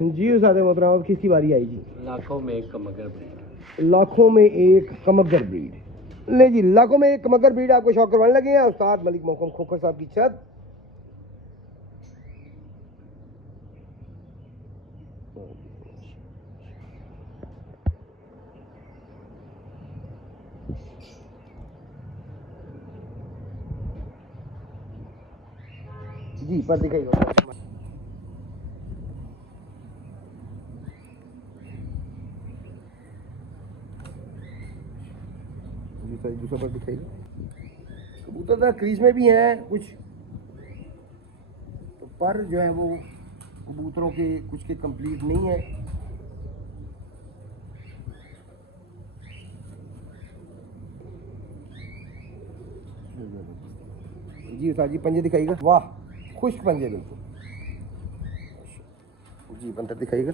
जी उस्ताद मोहतरम, किसकी बारी आई जी? लाखों में एक कमगर ब्रीड। लाखों में एक कमगर ब्रीड। ले जी, लाखों में एक कमगर ब्रीड आपको शौक करवाने लगे हैं उस्ताद मलिक मोहकम खोखर साहब की छत। जी पर दिखाइएगा। दूसरा पर दिखाइएगा। कबूतर तो क्रीज में भी हैं कुछ, तो पर जो है वो कबूतरों के कुछ के कंप्लीट नहीं है। जी उस्ताद जी पंजे दिखाइएगा। वाह, खुश्क पंजे बिल्कुल। जी बंदर दिखाइएगा।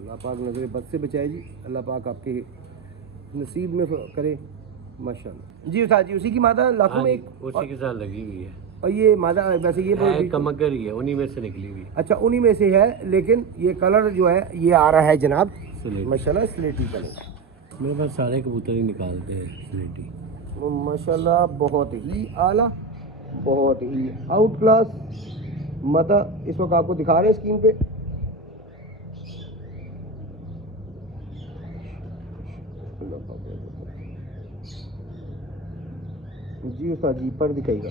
अल्लाह पाक नजर बद से बचाए जी, अल्लाह पाक आपके नसीब में करे माशाल्लाह। जी उस्ताद जी उसी की मादा लाखों में एक उसी के साथ लगी हुई है। और ये मादा वैसे ये है कमगर ही है, उन्हीं में से निकली हुई। अच्छा उन्हीं में से है, लेकिन ये कलर जो है ये आ रहा है जनाब स्लेटी। माशाल्लाह स्लेटी कलर। मेरे पास सारे कबूतर ही निकालते हैं स्लेटी। माशाल्लाह बहुत ही आला, बहुत ही आउट क्लास मादा इस वक्त आपको दिखा रहे हैं स्क्रीन पे। जी उस्ताद जी पर दिखाइएगा।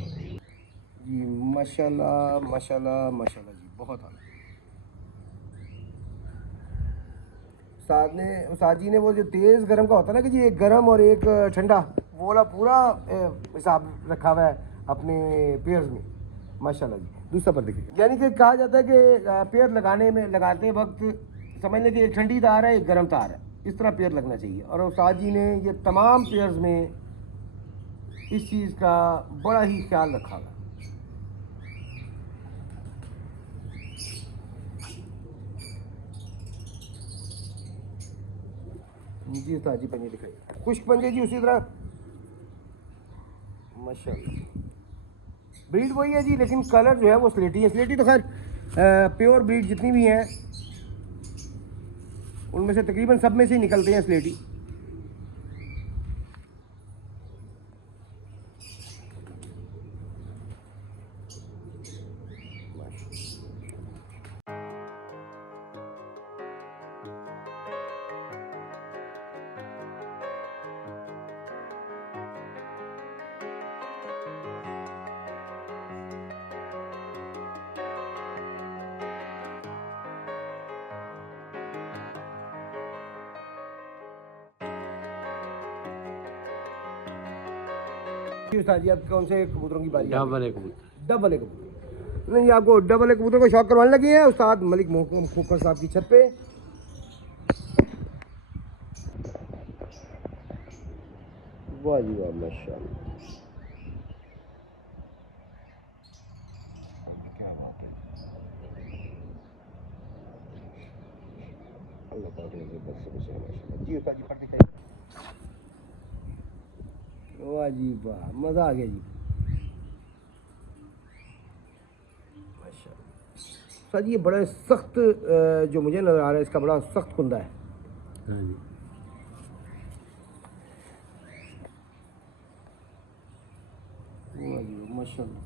जी माशाल्लाह माशाल्लाह माशाल्लाह जी बहुत आला। उस्ताद जी ने वो जो तेज़ गर्म का होता है ना कि जी एक गर्म और एक ठंडा, वो वाला पूरा हिसाब रखा हुआ है अपने पेयर्स में माशाल्लाह जी। दूसरा पर देखिए, यानी कि कहा जाता है कि पेयर लगाते वक्त समझ लें कि एक ठंडी तार है एक गर्म तार है, इस तरह पेयर लगना चाहिए। और उस्ताद जी ने ये तमाम पेयर्स में इस चीज़ का बड़ा ही ख्याल रखा हुआ है। जी उस्ताद जी पंजे दिखाइए, खुश्क पंजे जी उसी तरह माशाल्लाह। ब्रीड वही है जी, लेकिन कलर जो है वो स्लेटी है। स्लेटी तो खैर प्योर ब्रीड जितनी भी हैं उनमें से तकरीबन सब में से ही निकलते हैं स्लेटी। उस्ताद जी अब कौन से कबूतरों की बारी? डबल है कबूतर। डबल है कबूतर। नहीं आपको डबल है कबूतर को शौक करवाने लगे हैं उस्ताद मलिक मोहकम खोखर साहब की छत पे। वाह जी वाह माशाल्लाह, क्या बात है। अल्लाह पाक ने जो बस से बचाया माशाल्लाह। जी उस्ताद जी पर दिखाइए। वाह जी वाह, मज़ा आ गया जी माशाल्लाह। सर ये बड़ा सख्त जो मुझे नज़र आ रहा है इसका बड़ा सख्त कुंदा है। हाँ जी। वाह जी वाह माशाल्लाह।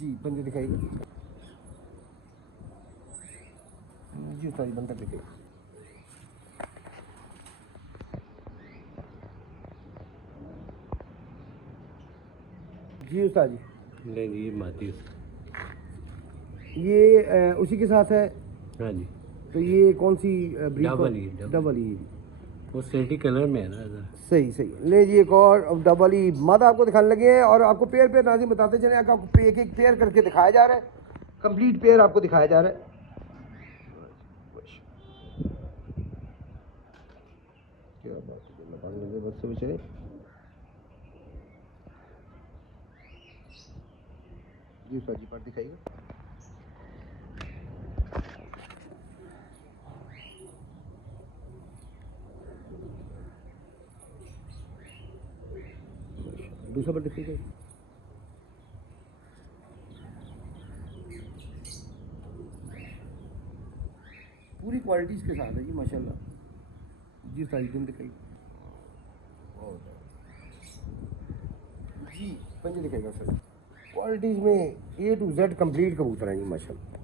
जी बंदे दिखाइए। जी उस्ताद जी बंदर दिखाइए। जी उस्ताद जी नहीं जी, ये माती। ये उसी के साथ है। हाँ जी। तो ये कौन सी ब्रीड? डबल ही। वो स्लेटी कलर में है ना इधर। सही सही। ले जी एक और डबल ही मादा आपको दिखाने लगे हैं और आपको पेयर पेयर नाज़िम बताते चले, आपको एक एक पेयर करके दिखाया जा रहा है, कंप्लीट पेयर आपको दिखाया जा रहा है। क्या बात है, बस से बचे। जी सर जी पर दिखाइए। दूसरा पर दिखिएगा। पूरी क्वालिटीज़ के साथ है जी माशाल्लाह जी। सारी दिन दिखाई जी पंजे दिखाएगा सर। क्वालिटीज़ में A to Z कंप्लीट कबूतर हैं जी माशाल्लाह।